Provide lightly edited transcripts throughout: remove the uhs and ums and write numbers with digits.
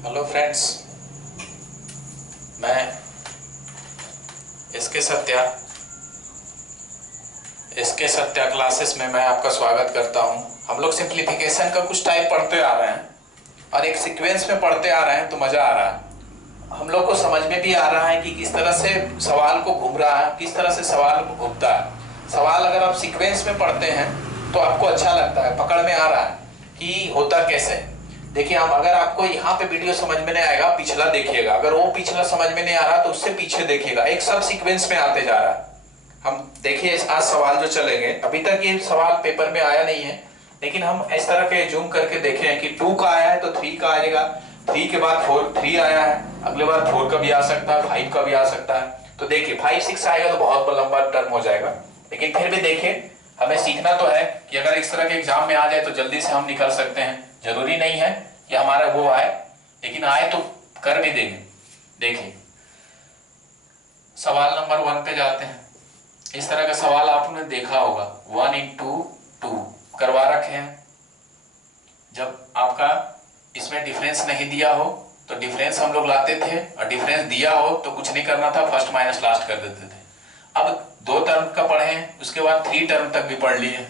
Hello friends, मैं SK Satya classes में मैं आपका स्वागत करता हूं। हम लोग सिंप्लीफिकेशन का कुछ टाइप पढ़ते आ रहे हैं और एक सीक्वेंस में पढ़ते आ रहे हैं, तो मज़ा आ रहा है। हम लोग को समझ में भी आ रहा है कि किस तरह से सवाल को घूम रहा है, किस तरह से सवाल घूमता है। सवाल अगर आप सीक्वेंस में पढ़ते हैं तो आपको अच्छा लगता है, पकड़ में आ रहा है कि होता कैसे। देखिए, हम अगर आपको यहाँ पे वीडियो समझ में नहीं आएगा, पिछला देखिएगा। अगर वो पिछला समझ में नहीं आ रहा तो उससे पीछे देखिएगा। एक सब सीक्वेंस में आते जा रहा है। हम देखिए, आज सवाल जो चलेंगे, अभी तक ये सवाल पेपर में आया नहीं है, लेकिन हम इस तरह के जूम करके देखे हैं कि 2 का आया है तो 3 का आएगा, 3 के बाद 3 आया है, अगले बार 4 का भी आ सकता है, 5 का भी आ सकता है। तो देखिए 5 6 आएगा तो बहुत लंबा टर्म हो जाएगा, लेकिन फिर भी देखिए हमें सीखना तो है कि अगर इस तरह के एग्जाम में आ जाए तो जल्दी से हम निकल सकते हैं। जरूरी नहीं है कि हमारा वो आए, लेकिन आए तो कर भी देंगे। देखिए सवाल नंबर 1 पे जाते हैं। इस तरह का सवाल आपने देखा होगा, 1 into 2 करवा रखे हैं। जब आपका इसमें डिफरेंस नहीं दिया हो तो डिफरेंस हम लोग लाते थे, और डिफरेंस दिया हो तो कुछ नहीं करना था, फर्स्ट माइनस लास्ट कर देते थे। अब 2 टर्म का पढ़े हैं, उसके बाद 3 टर्म तक भी पढ़ लिए।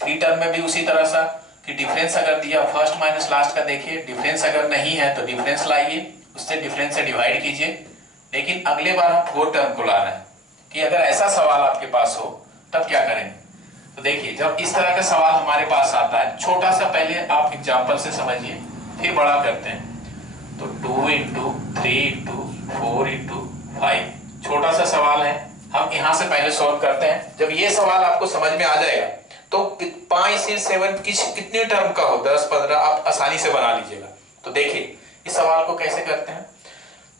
3 टर्म में भी उसी तरह सा कि डिफरेंस अगर दिया फर्स्ट माइनस लास्ट का देखिए, डिफरेंस अगर नहीं है तो डिफरेंस लाइए, उससे डिफरेंस से डिवाइड कीजिए। लेकिन अगले बार हम 4 टर्म को ला रहे हैं कि अगर ऐसा सवाल आपके पास हो तब क्या करेंगे। तो देखिए, जब इस तरह का सवाल हमारे पास आता है, छोटा सा पहले आप एग्जाम्पल से समझिए, फिर बड़ा करते हैं। तो 2 into 3 into 4 into 5 छोटा सा सवाल है, हम यहां से पहले सॉल्व करते हैं। जब ये सवाल आपको समझ में आ जाएगा तो 5 से 7 कितने टर्म का हो, 10 15 आप आसानी से बना लीजिएगा। तो देखिए इस सवाल को कैसे करते हैं।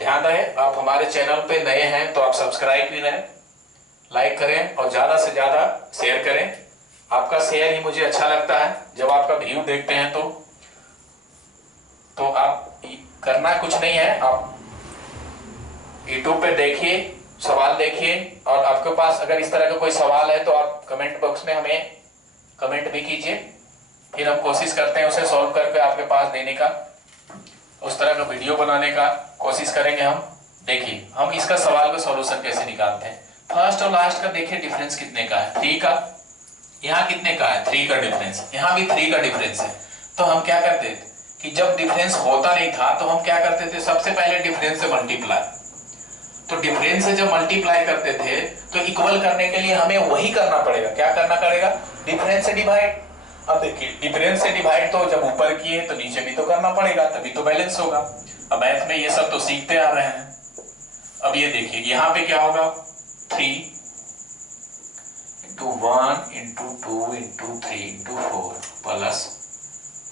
ध्यान रहे, आप हमारे चैनल पे नए हैं तो आप सब्सक्राइब भी करें, लाइक करें और ज्यादा से ज्यादा शेयर करें। आपका शेयर ही मुझे अच्छा लगता है। जब आपका व्यू देखते हैं तो आप करना कुछ नहीं है, आप यूट्यूब पे देखिए, सवाल देखिए, और आपके पास अगर इस तरह का कोई सवाल है तो आप कमेंट बॉक्स में हमें कमेंट भी कीजिए, फिर हम कोशिश करते हैं उसे सॉल्व करके आपके पास देने का, उस तरह का वीडियो बनाने का कोशिश करेंगे हम। देखिए हम इसका सवाल का सॉल्यूशन कैसे निकालते हैं। फर्स्ट और लास्ट का देखिए डिफरेंस कितने का है, 3 का। यहाँ कितने का है, 3 का डिफरेंस, यहाँ भी 3 का डिफरेंस है। तो हम क्या करते थे कि जब डिफरेंस होता नहीं था तो हम क्या करते थे, सबसे पहले डिफरेंस से मल्टीप्लाई। तो डिफरेंस से जब मल्टीप्लाई करते थे तो इक्वल करने के लिए हमें वही करना पड़ेगा। क्या करना पड़ेगा, डिफरेंस से डिवाइड। अब देखिए डिफरेंस से डिवाइड तो जब ऊपर किए तो नीचे भी तो करना पड़ेगा, तभी तो बैलेंस होगा। अब मैथ में ये सब तो सीखते आ रहे हैं। अब ये देखिए यहाँ पे क्या होगा, 3 into 1 into 2 into 3 into 4 plus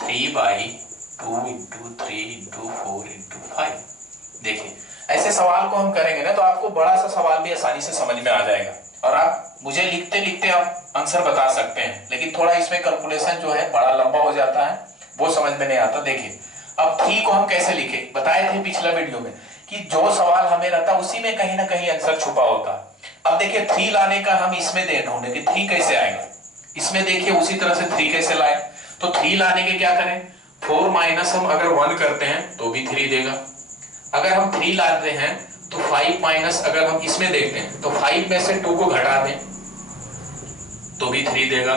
3/2 into 3 into 4 into 5। देखिए ऐसे सवाल को हम करेंगे ना तो आपको बड़ा सा सवाल भी आसानी से समझ में आ जाएगा, और आप मुझे लिखते लिखते आप आंसर बता सकते हैं। लेकिन थोड़ा इसमें कैलकुलेशन जो है बड़ा लंबा हो जाता है, वो समझ में नहीं आता। देखिए अब 3 को हम कैसे लिखे, बताए थे पिछला वीडियो में कि जो सवाल हमें रहता उसी में कहीं ना कहीं आंसर छुपा होता। अब देखिए 3 लाने का हम इसमें ढूंढे कि 3 कैसे आएगा, इसमें देखिए उसी तरह से 3 कैसे लाए। तो 3 लाने के क्या करें, 4 माइनस हम अगर 1 करते हैं तो भी 3 देगा। अगर हम 3 लाते हैं तो 5 माइनस अगर हम इसमें देखते हैं तो 5 में से 2 को घटा दें तो भी 3 देगा।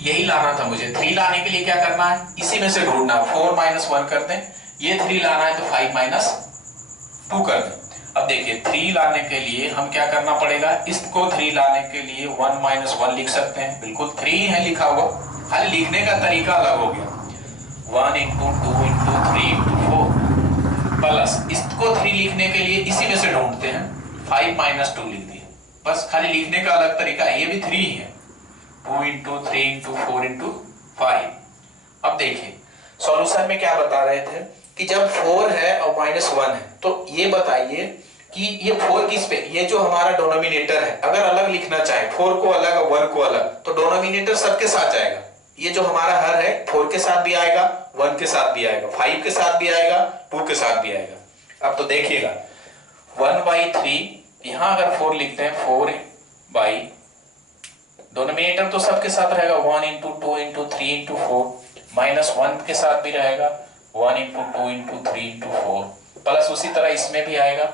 यही लाना था मुझे। 3 लाने के लिए क्या करना है, इसी में से ढूंढना। 4 माइनस 1 करते हैं, ये 3 लाना है तो 5 माइनस 2 कर दें। अब देखिए 3 लाने के लिए हम क्या करना पड़ेगा, इसको 3 लाने के लिए 1 माइनस 1 लिख सकते हैं, बिल्कुल 3 है लिखा हुआ, खाली लिखने का तरीका अलग हो गया। 1 into 2 into 3 into 4 प्लस इसको 3 लिखने के लिए इसी में से ढूंढते हैं, 5 माइनस 2 लिख दिए, बस खाली लिखने का अलग तरीका है। ये भी 3 ही है, 2 into 3 into 4 into 5। अब देखिए सॉल्यूशन में क्या बता रहे थे कि जब 4 है और -1 है तो ये बताइए कि ये 4 किस पे, ये जो हमारा डिनोमिनेटर है, अगर अलग लिखना चाहे 4 को अलग और 1 को अलग, तो डिनोमिनेटर सबके साथ जाएगा। ये जो हमारा हर है 4 के साथ भी आएगा, 1 के साथ भी आएगा, 5 के साथ भी आएगा, 2 के साथ भी आएगा। अब तो देखिएगा 1/3, यहां अगर 4 लिखते हैं, 4 बाई डिनोमिनेटर तो सबके साथ रहेगा, 1 into 2 into 3 into 4, -1 के साथ भी रहेगा, 1 इंटू 2 इंटू 3 इंटू 4 प्लस उसी तरह इसमें भी आएगा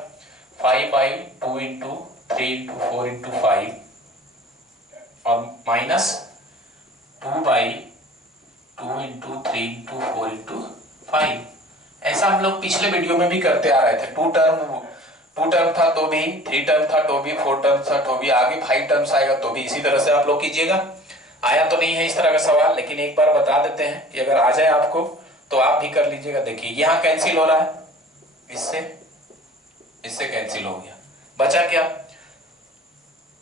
5/2 इंटू 3 इंटू 4 इंटू 5 और माइनस 2/2 इंटू 3 इंटू 4 इंटू 5। ऐसा हम लोग पिछले वीडियो में भी करते आ रहे थे। टू टर्म था तो भी, 3 टर्म था तो भी, 4 टर्म था तो भी, आगे 5 टर्म्स आएगा तो भी इसी तरह से आप लोग कीजिएगा। आया तो नहीं है इस तरह का सवाल, लेकिन एक बार बता देते हैं कि अगर आ जाए आपको तो आप भी कर लीजिएगा। देखिए यहाँ कैंसिल हो रहा है, इससे कैंसिल हो गया, बचा क्या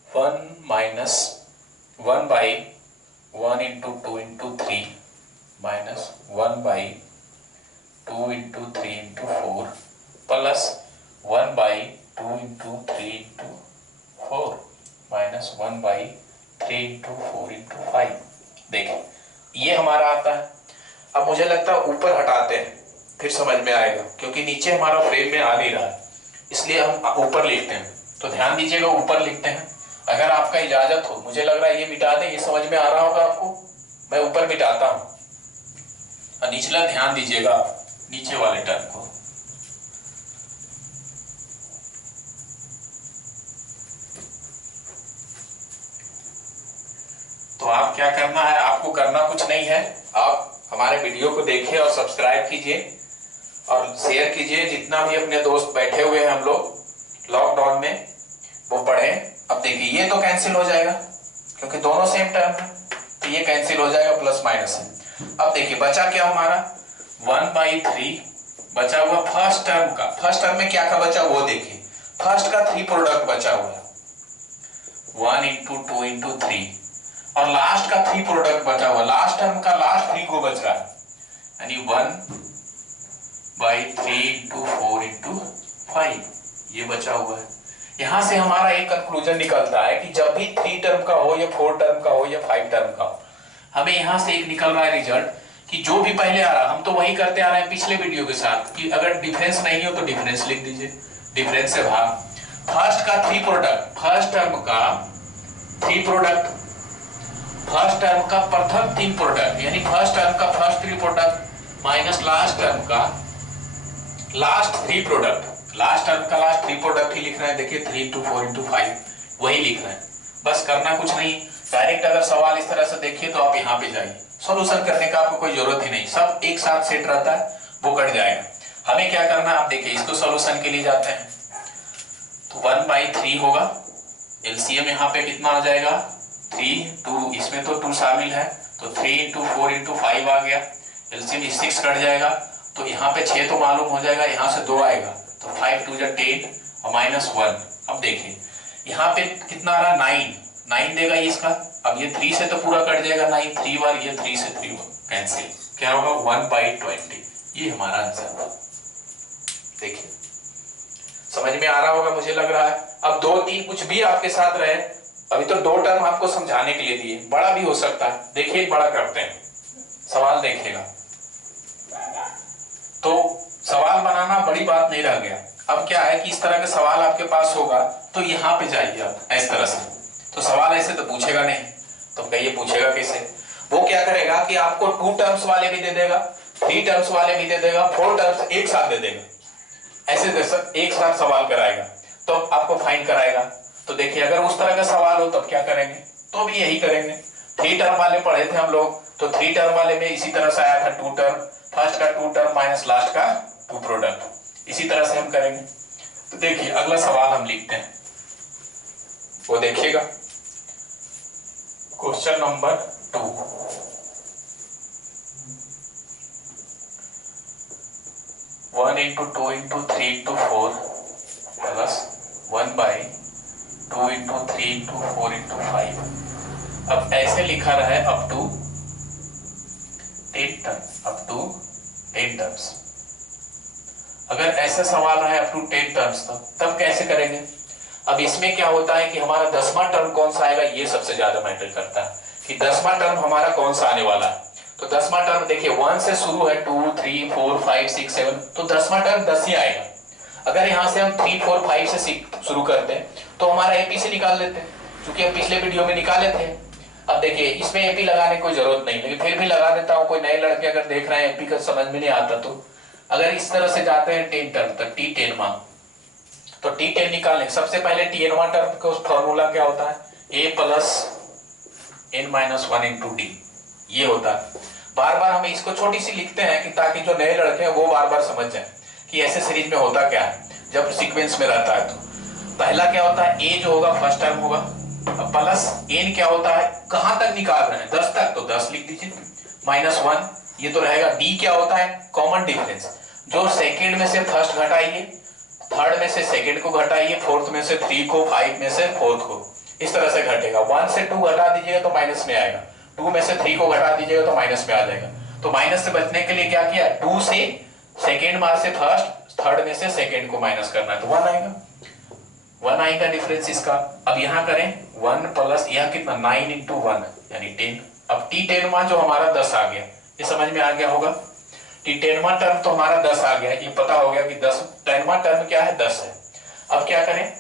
1 minus 1/1 into 2 into 3 minus 1/2 into 3 into 4 plus 1/2 into 3 into 4 minus 1/3 into 4 into 5। देखिए ये हमारा आता है। अब मुझे लगता है ऊपर हटाते हैं फिर समझ में आएगा, क्योंकि नीचे हमारा फ्रेम में आ नहीं रहा है, इसलिए हम ऊपर लिखते हैं। तो ध्यान दीजिएगा ऊपर लिखते हैं। अगर आपका इजाजत हो, मुझे लग रहा है ये मिटा दें, ये समझ में आ रहा होगा आपको, मैं ऊपर मिटाता हूं और निचला ध्यान दीजिएगा नीचे वाले टर्म को। तो आप क्या करना है, आपको करना कुछ नहीं है, आप हमारे वीडियो को देखिए और सब्सक्राइब कीजिए और शेयर कीजिए। जितना भी अपने दोस्त बैठे हुए हैं हम लोग लॉकडाउन में, वो पढ़ें। अब देखिए ये तो कैंसिल हो जाएगा क्योंकि दोनों सेम टर्म है, तो ये कैंसिल हो जाएगा, प्लस माइनस है। अब देखिए बचा क्या हमारा 1/3 बचा हुआ फर्स्ट टर्म का। फर्स्ट टर्म में क्या का बचा वो देखिए, फर्स्ट का 3 प्रोडक्ट बचा हुआ है 1 इंटू 2 इंटू 3 और लास्ट का 3 प्रोडक्ट बचा हुआ, लास्ट टर्म का लास्ट 3 को बच रहा है, यानी 1/3 इंटू 4 इंटू 5 ये बचा हुआ है। यहां से हमारा एक कंक्लूजन निकलता है कि जब भी 3 टर्म का हो या 4 टर्म का हो या 5 टर्म का हो, हमें यहां से एक निकल रहा है रिजल्ट कि जो भी पहले आ रहा, हम तो वही करते आ रहे हैं पिछले वीडियो के साथ कि अगर डिफरेंस नहीं हो तो डिफरेंस लिख दीजिए, डिफरेंस से भाग फर्स्ट का 3 प्रोडक्ट, फर्स्ट टर्म का 3 प्रोडक्ट, फर्स्ट टर्म का प्रथम 3 प्रोडक्ट यानी फर्स्ट टर्म का first 3 product minus last term का लास्ट 3 प्रोडक्ट, लास्ट टर्म का लास्ट 3 प्रोडक्ट ही लिख रहे हैं। देखिए 3 इंटू 4 इंटू 5 वही लिख रहे हैं, बस करना कुछ नहीं। डायरेक्ट अगर सवाल इस तरह से देखिए तो आप यहाँ पे जाइए, सॉल्यूशन करने का आपको कोई जरूरत ही नहीं, सब एक साथ सेट रहता है, वो कट जाएगा। हमें क्या करना है, आप देखिए इसको सॉल्यूशन के लिए जाते हैं तो 1/3 होगा, एलसीएम यहाँ पे कितना आ जाएगा 3, 2 इसमें तो 2 शामिल है तो 3 इंटू 4 इंटू 5 आ गया, एलसीएम 6 कट जाएगा तो यहाँ पे 6 तो मालूम हो जाएगा, यहाँ से 2 आएगा तो 5 2 जा 10 और माइनस 1। अब देखिए यहाँ पे कितना आ रहा 9 देगा ये इसका। अब ये 3 से तो पूरा कट जाएगा 9, 3 बार ये 3 से 3 कैंसिल, क्या होगा 1/20। ये हमारा आंसर। देखिए समझ में आ रहा होगा मुझे लग रहा है। अब 2 3 कुछ भी आपके साथ रहे, अभी तो 2 टर्म आपको समझाने के लिए दिए, बड़ा भी हो सकता है। देखिए बड़ा करते हैं, सवाल देखिएगा तो सवाल बनाना बड़ी बात नहीं रह गया। अब क्या है कि इस तरह का सवाल आपके पास होगा तो यहाँ पे जाइए आप इस तरह से, तो सवाल ऐसे तो पूछेगा नहीं, तो कहिए पूछेगा कैसे। वो क्या करेगा कि आपको 2 टर्म्स वाले भी दे देगा, 3 टर्म्स वाले भी दे देगा, 4 टर्म्स एक साथ दे देगा, ऐसे एक साथ सवाल कराएगा तो आपको फाइन कराएगा। तो देखिए अगर उस तरह का सवाल हो तब क्या करेंगे, तो भी यही करेंगे। 3 टर्म वाले पढ़े थे हम लोग, तो 3 टर्म वाले में इसी तरह से आया था 2 टर्म, फर्स्ट का 2 टर्म माइनस लास्ट का 2 प्रोडक्ट, इसी तरह से हम करेंगे। तो देखिए अगला सवाल हम लिखते हैं, वो देखिएगा question number 2। One into 2 into 3 into 4 plus 1/2 into 3 into 4 into 5। अब ऐसे लिखा रहा है अप टू 10 टर्म्स। अगर ऐसा सवाल रहा है अप टू 10 टर्म्स तब कैसे करेंगे। अब इसमें क्या होता है कि हमारा 10वां टर्म कौन सा आएगा ये सबसे ज्यादा मैटर करता है कि 10वां टर्म हमारा कौन सा आने वाला है। तो 10वां टर्म देखिए 1 से शुरू है, 2 3 4 5 6 7, तो 10वां टर्म 10 ही आएगा। अगर यहाँ से हम 3 4 5 से शुरू करते हैं तो हमारा एपी से निकाल लेते हैं, क्योंकि हम पिछले वीडियो में निकाले थे। अब देखिए इसमें एपी लगाने की कोई जरूरत नहीं, लेकिन फिर भी लगा देता हूं, कोई नए लड़के अगर देख रहे हैं एपी का समझ में नहीं आता तो अगर इस तरह से जाते हैं 10 टर्म तक, T10 मान, तो T10 निकालने सबसे पहले T1 टर्म का फॉर्मूला क्या होता है, A plus n minus 1 into D, ये होता है। बार बार हम इसको छोटी सी लिखते हैं कि ताकि जो नए लड़के हैं वो बार बार समझ जाए कि ऐसे सीरीज में होता क्या है जब सीक्वेंस में रहता है। तो पहला क्या होता है, A जो होगा फर्स्ट टर्म होगा, प्लस n क्या होता है, कहां तक निकाल रहे हैं 10 तक, तो 10 लिख दीजिए, माइनस 1 ये तो रहेगा। D क्या होता है, कॉमन डिफरेंस, जो सेकेंड में से फर्स्ट घटाइए, थर्ड में से सेकेंड को घटाइए, फोर्थ में से 3 को, 5 में से फोर्थ को, इस तरह से घटेगा। 1 से 2 घटा दीजिएगा तो माइनस में आएगा, 2 में से 3 को घटा दीजिएगा तो माइनस में आ जाएगा। तो माइनस से बचने के लिए क्या किया, 2 से सेकेंड मार से फर्स्ट, थर्ड में से सेकेंड को माइनस करना है तो 1 आएगा, 1 आएगा डिफरेंस इसका। अब यहां करें 1 प्लस यह कितना 9 इंटू 1 यानी 10। अब T10 मान जो हमारा 10 आ गया, ये समझ में आ गया होगा। T10वां टर्म तो हमारा 10 आ गया, ये पता हो गया कि 10वां टर्म क्या है, 10 है। अब क्या करें,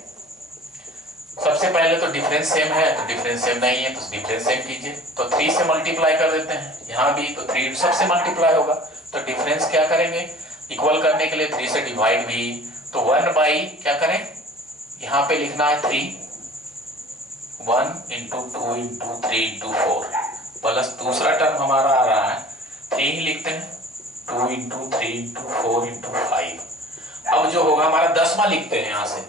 सबसे पहले तो डिफरेंस सेम है, तो डिफरेंस सेम नहीं है तो डिफरेंस सेम कीजिए, तो 3 से मल्टीप्लाई कर देते हैं, यहाँ भी तो 3 सबसे मल्टीप्लाई होगा, तो डिफरेंस क्या करेंगे, इक्वल करने के लिए 3 से डिवाइड भी, तो 1 बाई क्या करें, यहाँ पे लिखना है 3, 1 इंटू 2 इंटू 3 इंटू 4 प्लस दूसरा टर्म हमारा आ रहा है 3 ही लिखते हैं, 2 इंटू 3 इंटू 4 इंटू 5। अब जो होगा हमारा 10वां लिखते हैं, यहाँ से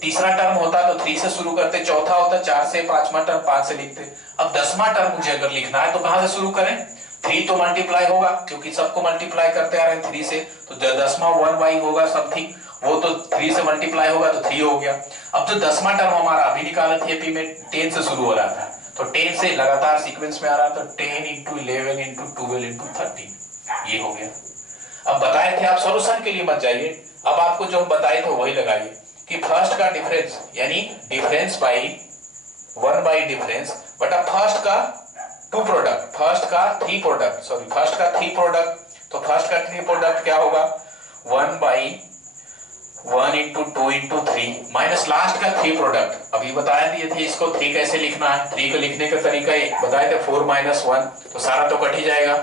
तीसरा टर्म होता तो 3 से शुरू करते, चौथा होता 4 से, 5वां टर्म 5 से लिखते। अब 10वां टर्म मुझे अगर लिखना है तो कहां से शुरू करें, 3 तो मल्टीप्लाई होगा क्योंकि सबको मल्टीप्लाई करते आ रहे हैं 3 से, तो 10वां 1 बाई होगा समथिंग, वो तो 3 से मल्टीप्लाई होगा तो 3 हो गया। अब जो 10वां टर्म हमारा अभी निकाला था एपी में 10 से शुरू हो रहा था, तो 10 से लगातार सीक्वेंस में आ रहा था, 10 इंटू 11 इंटू 12 इंटू 13, ये हो गया। अब बताए थे आप सोल्यूशन के लिए मत जाइए, अब आपको जो बताए थे वही लगाइए कि फर्स्ट का डिफरेंस यानी डिफरेंस बाई 1 बाई डिफरेंस बटा फर्स्ट का 2 प्रोडक्ट, फर्स्ट का 3 प्रोडक्ट, सॉरी फर्स्ट का 3 प्रोडक्ट, तो फर्स्ट का 3 प्रोडक्ट क्या होगा 1 by 1 into 2 into 3 minus last का 3 प्रोडक्ट। अभी बताया दिए थे इसको 3 कैसे लिखना है, 3 को लिखने का तरीका बताए थे 4 माइनस 1, तो सारा तो कट ही जाएगा,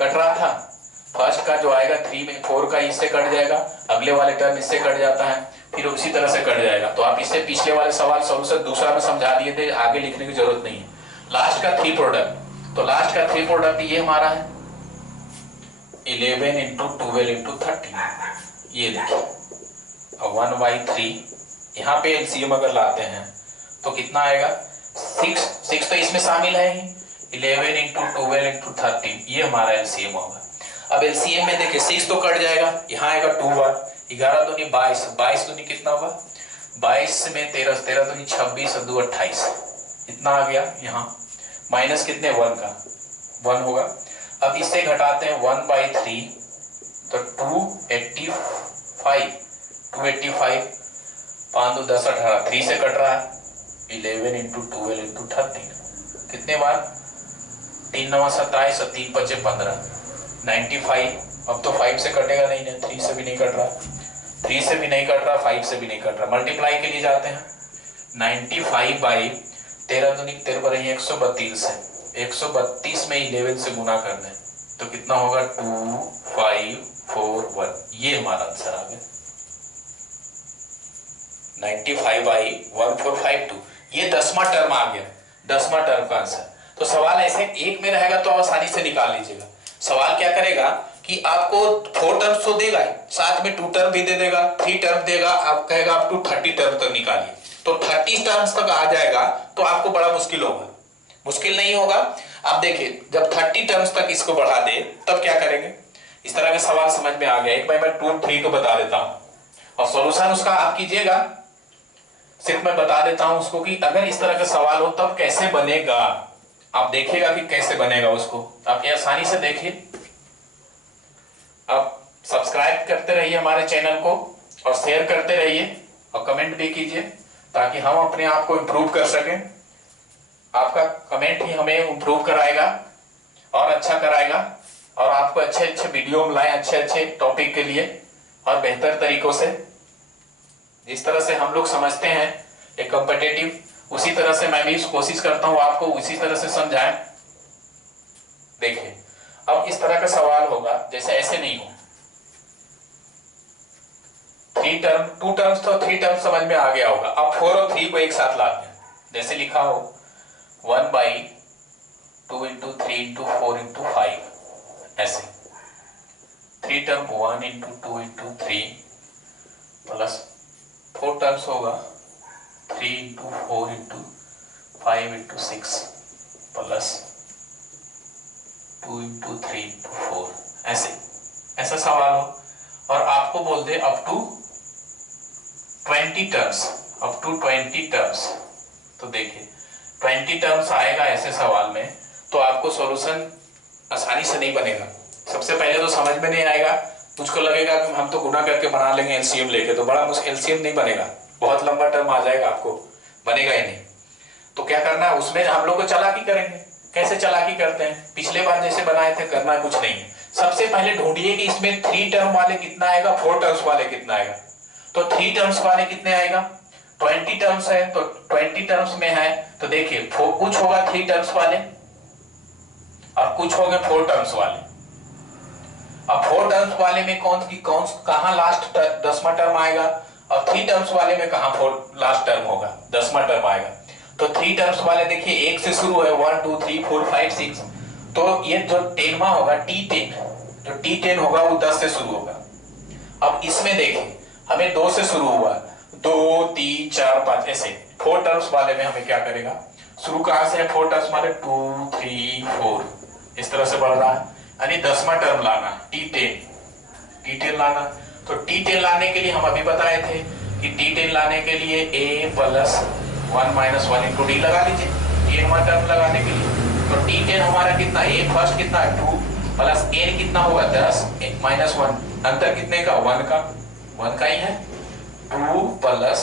कट रहा था, फर्स्ट का जो आएगा 3 में 4 का इससे कट जाएगा, अगले वाले टर्म इससे कट जाता है, फिर उसी तरह से कट जाएगा। तो आप इससे पिछले वाले सवाल सॉल्यूशन दूसरा में समझा दिए थे, आगे लिखने की जरूरत नहीं है। लास्ट का 3 प्रोडक्ट, तो लास्ट का 3 प्रोडक्ट ये हमारा है 11 इंटू 12 इंटू 13, ये देखिए 1 बाई 3, यहाँ पे एलसीएम अगर लाते हैं तो कितना आएगा 6 तो इसमें शामिल है ही, 11 इंटू 12 इंटू 13 ये हमारा एलसीएम होगा। अब एलसीएम में देखिए 6 तो कट जाएगा, यहाँ आएगा 2 बार, 11 दूनी 22, 22 दूनी कितना होगा 22 में 13, 13 दूनी 26 और 2 28, इतना आ गया। यहाँ माइनस कितने 1 का 1 होगा। अब इससे घटाते हैं 1 बाई 3, तो 285, 5 2 10 18, 3 से कट रहा है 11 इंटू 12 इंटू 13, कितने बार 3 9 27 और 3 5 15, 95। अब तो 5 से कटेगा नहीं ना, 3 से भी नहीं कट रहा, 3 से भी नहीं कट रहा, 5 से भी नहीं कट रहा, मल्टीप्लाई के लिए जाते हैं 95 बाई 13 दूनी 13 पर 132 है, 132 में 11 से गुना कर दें तो कितना होगा 2541, ये हमारा आंसर आ गया 95 बाई 1452, ये 10वां टर्म आ गया, 10वां टर्म का आंसर। तो सवाल ऐसे एक में रहेगा तो आसानी से निकाल लीजिएगा। सवाल क्या करेगा कि आपको 4 टर्म्स तो देगा, साथ में 2 टर्म भी दे देगा, 3 टर्म देगा, आप कहेगा आप टू 30 टर्म तक निकालिए, तो 30 टर्म्स तक आ जाएगा तो आपको बड़ा मुश्किल होगा, मुश्किल नहीं होगा। आप देखिए जब 30 टर्म्स तक इसको बढ़ा दे तब क्या करेंगे, इस तरह के सवाल समझ में आ गया। एक बार मैं 2 3 को बता देता हूं और सॉल्यूशन उसका आप कीजिएगा, सिर्फ मैं बता देता हूं उसको कि अगर इस तरह का सवाल हो तब कैसे बनेगा, आप देखिएगा कि कैसे बनेगा उसको, आप ये आसानी से देखिए। आप सब्सक्राइब करते रहिए हमारे चैनल को और शेयर करते रहिए और कमेंट भी कीजिए ताकि हम अपने आप को इम्प्रूव कर सकें। आपका कमेंट ही हमें इम्प्रूव कराएगा और अच्छा कराएगा और आपको अच्छे अच्छे वीडियो लाए अच्छे अच्छे टॉपिक के लिए और बेहतर तरीकों से, जिस तरह से हम लोग समझते हैं एक कॉम्पिटिटिव उसी तरह से मैं भी कोशिश करता हूं आपको उसी तरह से समझाएं। देखिए अब इस तरह का सवाल होगा, जैसे ऐसे नहीं हो, 3 टर्म 2 टर्म्स तो 3 टर्म्स समझ में आ गया होगा। अब 4 और 3 को एक साथ लाते हैं, जैसे लिखा हो 1/2 इंटू 3 इंटू 4 इंटू 5, ऐसे 3 term 1 into 2 into 3 plus 4 terms होगा 3 into 4 into 5 into 6 plus 2 into 3 into 4, ऐसा सवाल हो और आपको बोल दे up to 20 terms, up to 20 terms. तो देखिए 20 टर्म्स आएगा ऐसे सवाल में तो आपको सॉल्यूशन आसानी से नहीं बनेगा। सबसे पहले तो समझ में नहीं आएगा, मुझको लगेगा कि हम तो गुना करके बना लेंगे एलसीएम लेके, तो बड़ा मुश्किल, एलसीएम नहीं बनेगा, बहुत लंबा टर्म आ जाएगा, आपको बनेगा ही नहीं। तो क्या करना है, उसमें हम लोग को चालाकी करेंगे। कैसे चालाकी करते हैं, पिछले बार जैसे बनाए थे, करना कुछ नहीं है। सबसे पहले ढूंढिए कि इसमें 3 टर्म वाले कितना आएगा, 4 टर्म्स वाले कितना आएगा। तो 3 टर्म्स वाले कितने आएगा, 20 टर्म्स है, तो 20 टर्म्स में है तो देखिए कुछ होगा 3 टर्म्स वाले और कुछ होंगे 4 टर्म्स वाले। अब 4 टर्म्स वाले में कौन कहां लास्ट 10वां टर्म आएगा और 3 टर्म्स वाले में कहां लास्ट टर्म होगा, 10वां टर्म आएगा। तो 3 टर्म्स वाले देखिए 1 से शुरू है, 1 2 3 4 5 6, तो ये जो 10वां होगा T10, जो T10 होगा वो 10 से शुरू होगा। अब इसमें देखिए हमें 2 से शुरू हुआ, 2 3 4 5, ऐसे 4 टर्म्स वाले में हमें क्या करेगा, शुरू कहां से है, 4 टर्म्स वाले 2 3 4 इस तरह से बढ़ रहा है, यानी 10वां टर्म लाना T10 लाना। तो T10 लाने के लिए हम अभी बताए थे कि T10 लाने के लिए a plus 1 minus 1 into D लगा लीजिए, 10वां टर्म लगाने के लिए। तो T10 हमारा कितना, a फर्स्ट कितना है 2 प्लस n कितना होगा 10 माइनस 1, अंतर कितने का, 1 का ही है, 2 प्लस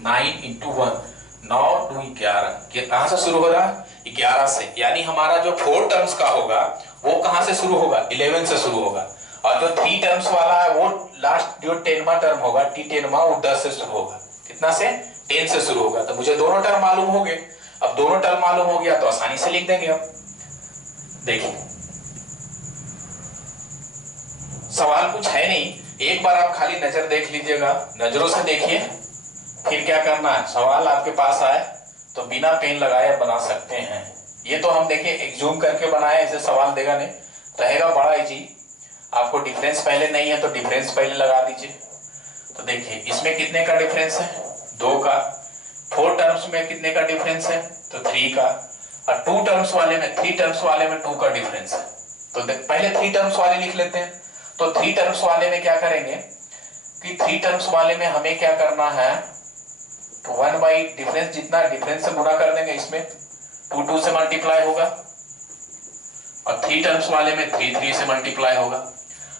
9 इंटू 1, 9 2 11, कहां से शुरू हो रहा है, 11 से, यानी हमारा जो 4 टर्म्स का होगा वो कहां से शुरू होगा, 11 से शुरू होगा। और जो 3 टर्म्स वाला है वो लास्ट जो 10वां टर्म होगा T10वां, वो 10 से शुरू होगा, कितना से, 10 से शुरू होगा। तो मुझे दोनों टर्म मालूम हो गए। अब दोनों टर्म मालूम हो गया तो आसानी से लिख देंगे हम। देखिए सवाल कुछ है नहीं, एक बार आप खाली नजर देख लीजिएगा, नजरों से देखिए, फिर क्या करना है, सवाल आपके पास आए तो बिना पेन लगाए बना सकते हैं। ये तो हम देखिए एक जूम करके बनाए, ऐसे सवाल देगा नहीं, रहेगा बड़ा इजी। आपको डिफरेंस पहले नहीं है तो डिफरेंस पहले लगा दीजिए। तो देखिए इसमें कितने का डिफरेंस है, 2 का, 4 टर्म्स में कितने का डिफरेंस है, तो 3 का, और 2 टर्म्स वाले में 3 टर्म्स वाले में 2 का डिफरेंस है। तो पहले 3 टर्म्स वाले लिख लेते हैं। तो 3 टर्म्स वाले में क्या करेंगे कि 3 टर्म्स वाले में हमें क्या करना है, तो 1 बाई डिफरेंस, जितना डिफरेंस से गुणा कर देंगे, इसमें 2 2 से मल्टीप्लाई होगा, और 3 टर्म्स वाले में 3 3 से मल्टीप्लाई होगा।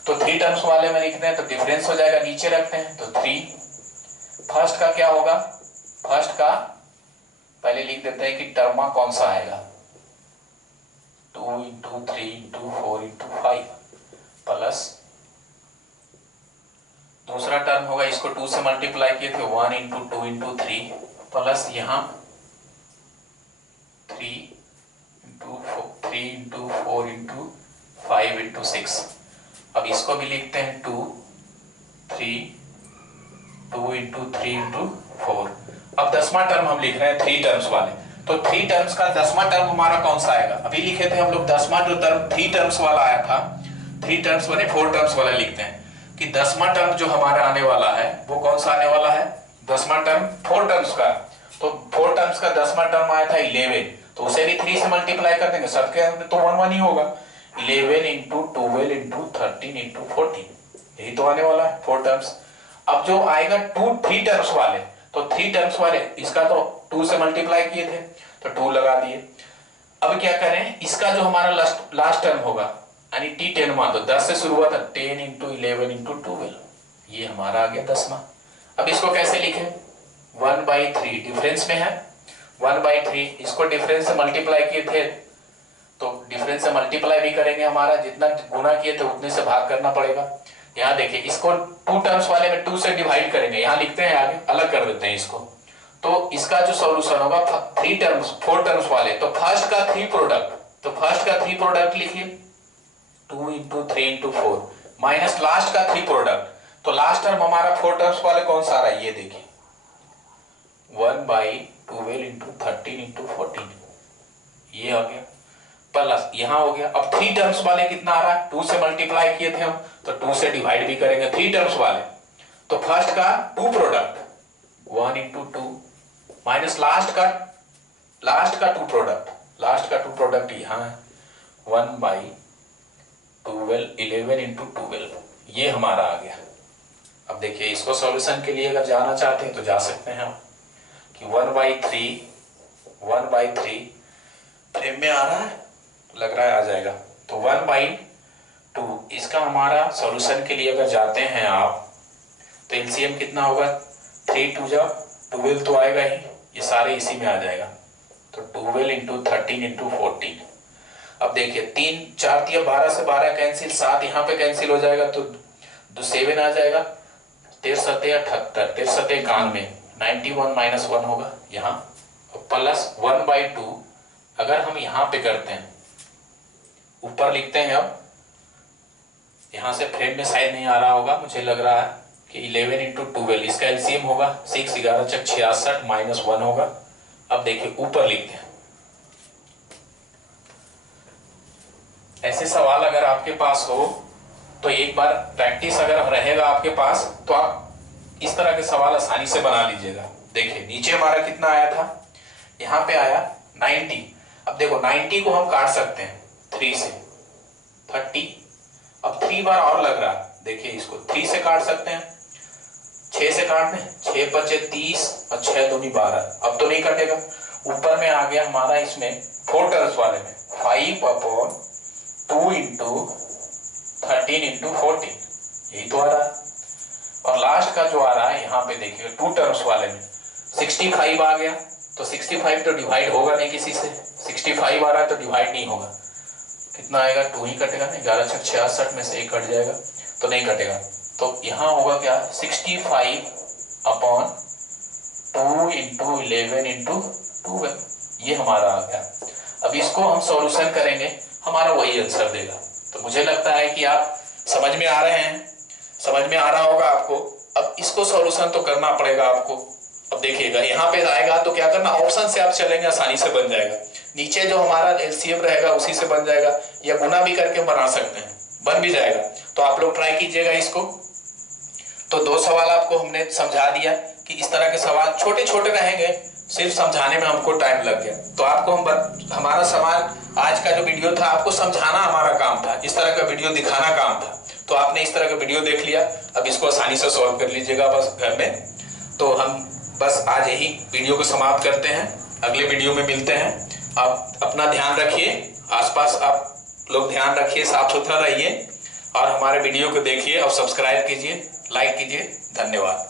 तो 3 टर्म्स वाले में लिखते हैं तो डिफरेंस हो जाएगा, नीचे रखते हैं तो 3। फर्स्ट का क्या होगा, फर्स्ट का पहले लिख देते हैं कि टर्म कौन सा आएगा, 2 इंटू 3 इंटू 4 इंटू 5 प्लस दूसरा टर्म होगा, इसको 2 से मल्टीप्लाई किए थे, 1 इंटू 2 इंटू 3 प्लस यहाँ 3 इंटू 4 इंटू 5 इंटू 6। अब इसको भी लिखते हैं 2 इंटू 3 इंटू 4। अब 10वां टर्म हम लिख रहे हैं 3 टर्म्स वाले, तो 3 टर्म्स का 10वां टर्म हमारा कौन सा आएगा, अभी लिखे थे हम लोग 10वां जो टर्म 3 टर्म्स वाला आया था, 3 टर्म्स वाले 4 टर्म्स वाला लिखते हैं कि 10वां टर्म जो हमारा आने वाला है वो कौन सा आने वाला है, 10वां टर्म 4 टर्म्स का। तो 4 टर्म्स का 10वां टर्म आया था 11, तो उसे भी 3 से मल्टीप्लाई कर देंगे, सबके अंदर तो 1 1 ही होगा, 11 इंटू 12 इंटू 13 इंटू 14, यही तो आने वाला है 4 टर्म्स। अब जो आएगा 3 टर्म्स वाले, तो 3 टर्म्स वाले इसका तो 2 से मल्टीप्लाई किए थे तो 2 लगा दिए। अब क्या करें, इसका जो हमारा लास्ट टर्म होगा यानी T10 मान, तो 10 से शुरू हुआ था, 10 इंटू 11 इंटू 12, ये हमारा आ गया 10वां। अब इसको कैसे लिखें, 1/3 डिफरेंस में है, 1/3 इसको डिफरेंस से मल्टीप्लाई किए थे तो डिफरेंस से मल्टीप्लाई भी करेंगे, हमारा जितना गुना किए थे उतने से भाग करना पड़ेगा। यहाँ देखिए इसको 2 टर्म्स वाले में 2 से डिवाइड करेंगे, यहाँ लिखते हैं आगे, अलग कर देते हैं इसको, तो इसका जो सॉल्यूशन होगा 4 टर्म्स वाले, तो फर्स्ट का 3 प्रोडक्ट लिखिए 2 × 3 × 4 माइनस लास्ट का 3 प्रोडक्ट। तो लास्ट टर्म हमारा 4 टर्म्स वाले कौन सा आ रहा है, ये देखिए 1/12 × 13 × 14, ये आ गया प्लस यहाँ हो गया। अब 3 टर्म्स वाले कितना आ रहा है, 2 से मल्टीप्लाई किए थे हम, तो 2 से डिवाइड भी करेंगे 3 टर्म्स वाले। तो फर्स्ट का 2 प्रोडक्ट 1 × 2 माइनस लास्ट का 2 प्रोडक्ट यहाँ है 1/12 11 × 12, ये हमारा आ गया। अब देखिए इसको सॉल्यूशन के लिए अगर जाना चाहते हैं तो जा सकते हैं हम कि 1/3 फ्रेम में आ रहा है, लग रहा है आ जाएगा। तो 1/2 इसका हमारा सॉल्यूशन के लिए अगर जाते हैं आप तो एलसीएम कितना होगा, 3 × 2 = 12 तो आएगा ही, ये सारे इसी में आ जाएगा। तो 12 × 13 × 14। अब देखिए 3 4 × 12 से 12 कैंसिल, 7 यहाँ पे कैंसिल हो जाएगा तो 7 आ जाएगा, 13 × 7 = 78, 13 × 7 = 91, 91 - 1 होगा यहाँ, प्लस 1/2 अगर हम यहाँ पे करते हैं, ऊपर लिखते हैं। अब यहाँ से फ्रेम में शायद नहीं आ रहा होगा, मुझे लग रहा है कि 11 × 12 इसका एलसीएम होगा 6 × 11 = 66 - 1 होगा। अब देखिए ऊपर लिखते हैं। ऐसे सवाल अगर आपके पास हो तो एक बार प्रैक्टिस अगर रहेगा आपके पास तो आप इस तरह के सवाल आसानी से बना लीजिएगा। देखिए नीचे हमारा कितना आया था, यहाँ पे आया 90। अब देखो 90 को हम काट सकते हैं 3 से 30, अब 3 बार और लग रहा है, देखिए इसको 3 से काट सकते हैं, 6 से काट दें, 6 × 5 = 30 और 6 × 2 = 12। अब तो नहीं कटेगा। ऊपर में आ गया हमारा इसमें 4 टर्म्स वाले में 5/2 × 13 × 14, यही तो आ रहा है। और लास्ट का जो आ रहा है यहाँ पे देखिए 2 टर्म्स वाले में 65 आ गया, तो 65 तो डिवाइड होगा नहीं किसी से, 65 आ रहा है तो डिवाइड नहीं होगा, कितना आएगा, 2 ही कटेगा ना, 11 × 6 = 66 में से 1 कट जाएगा तो नहीं कटेगा। तो यहाँ होगा क्या, 65/2 × 11 × 12, ये हमारा आ गया। अब इसको हम सॉल्यूशन करेंगे, हमारा वही आंसर देगा। तो मुझे लगता है कि आप समझ में आ रहे हैं, समझ में आ रहा होगा आपको। अब इसको सॉल्यूशन तो करना पड़ेगा आपको। अब देखिएगा यहाँ पे आएगा तो क्या करना, ऑप्शन से आप चलेंगे, आसानी से बन जाएगा। नीचे जो हमारा एलसीएम रहेगा उसी से बन जाएगा, या गुना भी करके बना सकते हैं, बन भी जाएगा। तो आप लोग ट्राई कीजिएगा इसको। तो 2 सवाल आपको हमने समझा दिया कि इस तरह के सवाल छोटे छोटे रहेंगे, सिर्फ समझाने में हमको टाइम लग गया। तो आपको हमारा सवाल आज का जो वीडियो था आपको समझाना हमारा काम था, इस तरह का वीडियो दिखाना काम था। तो आपने इस तरह का वीडियो देख लिया, अब इसको आसानी से सॉल्व कर लीजिएगा बस घर में। तो हम बस आज यही वीडियो को समाप्त करते हैं, अगले वीडियो में मिलते हैं। आप अपना ध्यान रखिए, आसपास आप लोग ध्यान रखिए, साफ सुथरा रहिए और हमारे वीडियो को देखिए और सब्सक्राइब कीजिए, लाइक कीजिए। धन्यवाद।